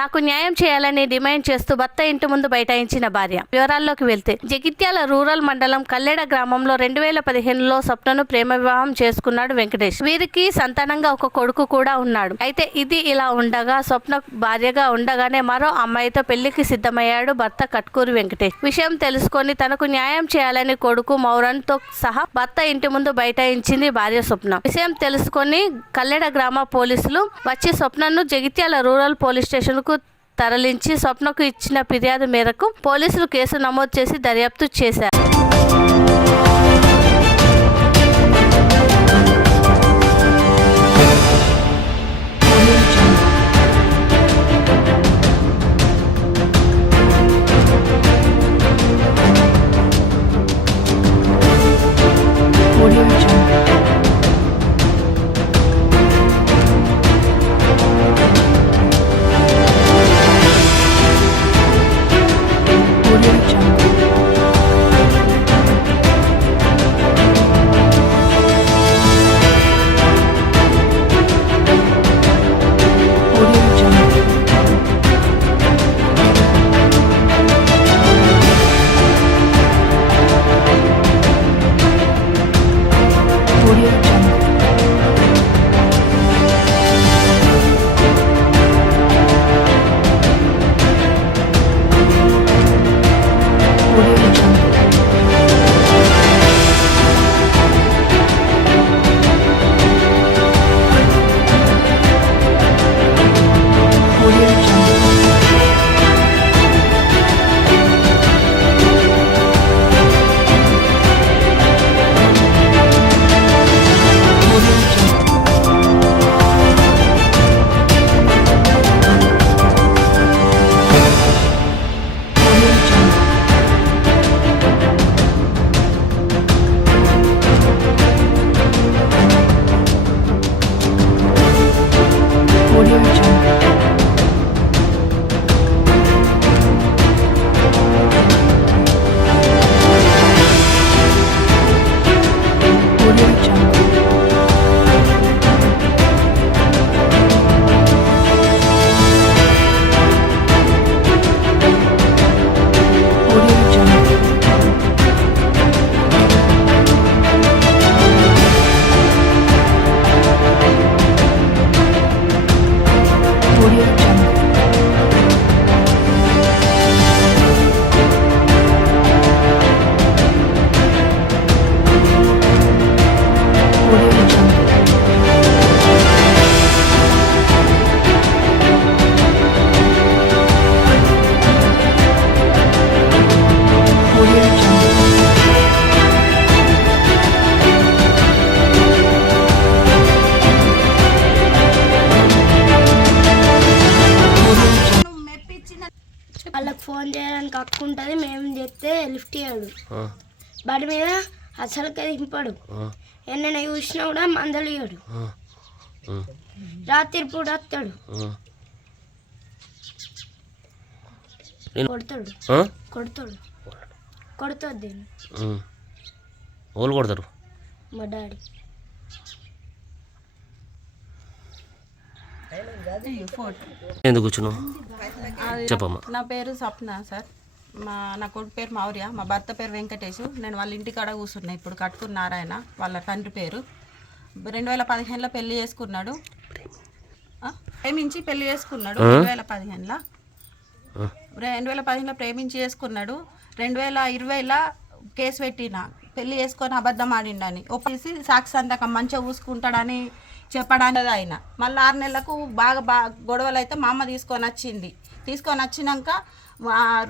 నాకు న్యాయం చేయాలని డిమాండ్ చేస్తూ భర్త ఇంటి ముందు బైఠాయించిన భార్య. వివరాల్లోకి వెళ్తే జగిత్యాల రూరల్ మండలం కల్లెడ గ్రామంలో 2015లో స్వప్నను ప్రేమ వివాహం చేసుకున్నాడు వెంకటేష్. వీరికి సంతానంగా ఒక కొడుకు కూడా ఉన్నాడు. అయితే ఇది ఇలా ఉండగా స్వప్న భార్యగా ఉండగానే మరో అమ్మాయితో పెళ్లికి సిద్ధమయ్యాడు భర్త కట్కూరి వెంకటేష్. విషయం తెలుసుకొని తనకు న్యాయం చేయాలని కొడుకు మౌరన్ తో సహా భర్త ఇంటి ముందు బైఠాయించింది భార్య స్వప్న. విషయం తెలుసుకొని కల్లెడ గ్రామ పోలీసులు వచ్చి స్వప్నను జగిత్యాల రూరల్ పోలీస్ స్టేషన్ తరలించి స్వప్నకు ఇచ్చిన ఫిర్యాదు మేరకు పోలీసులు కేసు నమోదు చేసి దర్యాప్తు చేశారు. వాళ్ళకి ఫోన్ చేయడానికి హక్కు ఉంటుంది. మేము చెప్తే లిఫ్ట్ ఇయ్యాడు. బడి మీద అసలుకే దింపాడు. ఎన్నైనా చూసినా కూడా మందలు ఇయ్యాడు. రాత్రి పూట వస్తాడు, కొడతాడు కొడతాడు కొడతాడు దీన్ని. వాళ్ళు కొడతారు మా డాడీ. ఎందుకు కూర్చున్నావు చెప్పమ్మా. నా పేరు స్వప్న సార్. నా కొడుకు పేరు మౌర్య, మా భర్త పేరు వెంకటేష్. నేను వాళ్ళ ఇంటికాడ కూర్చున్నా. ఇప్పుడు కట్కూరు నారాయణ వాళ్ళ తండ్రి పేరు. 2015లో పెళ్లి చేసుకున్నాడు. ప్రేమించి పెళ్లి చేసుకున్నాడు. 2015లో 2015లో ప్రేమించి చేసుకున్నాడు. 2020లో కేసు పెట్టిన పెళ్లి చేసుకొని అబద్ధం ఆడిండని ఒప్పేసి సాక్షి సంతకం మంచిగా చూసుకుంటాడని చెప్పడానికి ఆయన. మళ్ళీ 6 నెలలకు బాగా గొడవలు అయితే మా అమ్మ తీసుకొని వచ్చినాక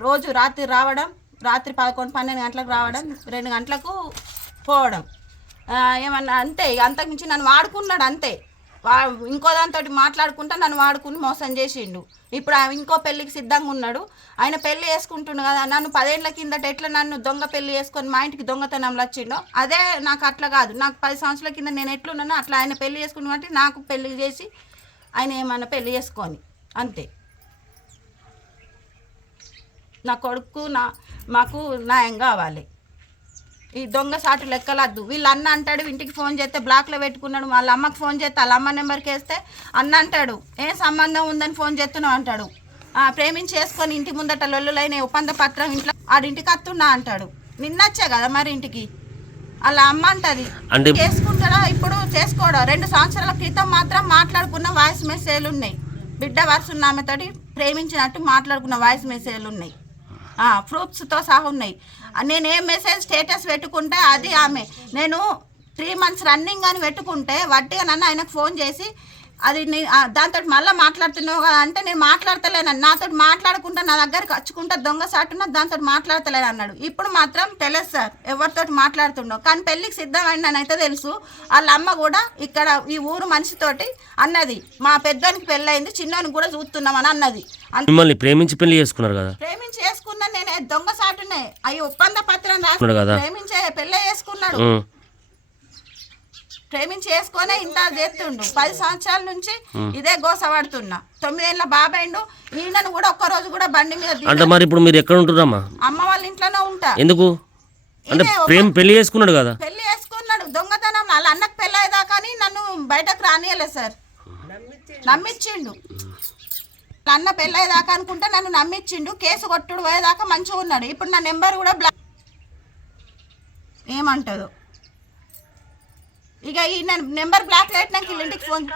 రోజు రాత్రి రావడం, రాత్రి 11-12 గంటలకు రావడం, 2 గంటలకు పోవడం. ఏమన్నా అంతే, అంతకుమించి నన్ను వాడుకున్నాడు అంతే. ఇంకో దాంతో మాట్లాడుకుంటా నన్ను వాడుకుని మోసం చేసిండు. ఇప్పుడు ఇంకో పెళ్ళికి సిద్ధంగా ఉన్నాడు. ఆయన పెళ్లి చేసుకుంటుండు కదా, నన్ను 10 ఏళ్ల కిందట ఎట్లా నన్ను దొంగ పెళ్లి చేసుకొని మా ఇంటికి దొంగతనంలో వచ్చిండో అదే నాకు అట్లా కాదు. నాకు 10 సంవత్సరాల కింద నేను ఎట్లున్నానో అట్లా ఆయన పెళ్లి చేసుకుని అంటే నాకు పెళ్లి చేసి ఆయన ఏమన్నా పెళ్లి చేసుకొని అంతే. నా కొడుకు మాకు న్యాయం కావాలి. ఈ దొంగ సాటు లెక్కలద్దు. వీళ్ళు అన్న అంటాడు, ఇంటికి ఫోన్ చేస్తే బ్లాక్లో పెట్టుకున్నాడు. వాళ్ళ అమ్మకి ఫోన్ చేస్తే వాళ్ళ అమ్మ నెంబర్కి వేస్తే అన్న అంటాడు, ఏ సంబంధం ఉందని ఫోన్ చేస్తున్నావు అంటాడు. ప్రేమించి చేసుకొని ఇంటి ముందట లొల్లులైన ఒప్పంద పత్రం ఇంట్లో ఆడింటికి అత్తున్నా అంటాడు. నిన్నొచ్చే కదా మరి ఇంటికి అలా అమ్మ అంటది అంటే చేసుకుంటాడా ఇప్పుడు చేసుకోడా. 2 సంవత్సరాల క్రితం మాత్రం మాట్లాడుకున్న వాయిస్ మెసేజ్లు ఉన్నాయి. బిడ్డ వరుస ఆమెతోటి ప్రేమించినట్టు మాట్లాడుకున్న వాయిస్ మెసేజ్లు ఉన్నాయి, ప్రూఫ్స్తో సహా ఉన్నాయి. నేను ఏ మెసేజ్ స్టేటస్ పెట్టుకుంటే అది ఆమె, నేను 3 months రన్నింగ్ అని పెట్టుకుంటే వట్టిగా నన్ను ఆయనకు ఫోన్ చేసి అది దాంతో మళ్ళీ మాట్లాడుతున్నావు కదా అంటే నేను మాట్లాడతలేను, నాతో మాట్లాడుకుంటా నా దగ్గరికి వచ్చుకుంటా దొంగ సాటున్నా దాంతో మాట్లాడతలేను అన్నాడు. ఇప్పుడు మాత్రం తెలియదు సార్ ఎవరితో మాట్లాడుతుండో, కానీ పెళ్ళికి సిద్ధమైందని అయితే తెలుసు. వాళ్ళ అమ్మ కూడా ఇక్కడ ఈ ఊరు మనిషితోటి అన్నది మా పెద్దోనికి పెళ్ళయింది, చిన్నోనికి కూడా చూస్తున్నామని అన్నది. మిమ్మల్ని ప్రేమించి పెళ్లి చేసుకున్నారు కదా, ప్రేమించి చేసుకున్నా నేనే దొంగ సాటునే అవి ఒప్పంద పత్రం కదా. రాసి ప్రేమించే పెళ్ళే చేసుకున్నాడు. ప్రేమించి చేసుకునే ఇంత చేస్తుండు. 10 సంవత్సరాల నుంచి ఇదే గోస పడుతున్నా. 9 ఏళ్ళ బాబాయిండు. ఈయనను కూడా ఒక్కరోజు కూడా బండి మీద అంటే మరి ఇప్పుడు మీరు ఎక్కడ ఉంటున్నారమ్మా? అమ్మ వాళ్ళ ఇంట్లోనే ఉంటా. ఎందుకు అంటే పెళ్లి చేసుకున్నాడు కదా, పెళ్లి చేసుకున్నాడు దొంగతనం. వాళ్ళ అన్నకు పెళ్ళి అయ్యేదాకా నన్ను బయటకు రానియలే సార్, నమ్మిచ్చిండు. వాళ్ళ అన్న పెళ్ళి అయ్యేదాకా అనుకుంటే నన్ను నమ్మిచ్చిండు. కేసు కొట్టుడు పోయేదాకా మంచిగా ఉన్నాడు. ఇప్పుడు నా నెంబర్ కూడా ఏమంటుందో ఇక ఈ నెంబర్ బ్లాక్ లైట్ నాకు ఇంటికి ఫోన్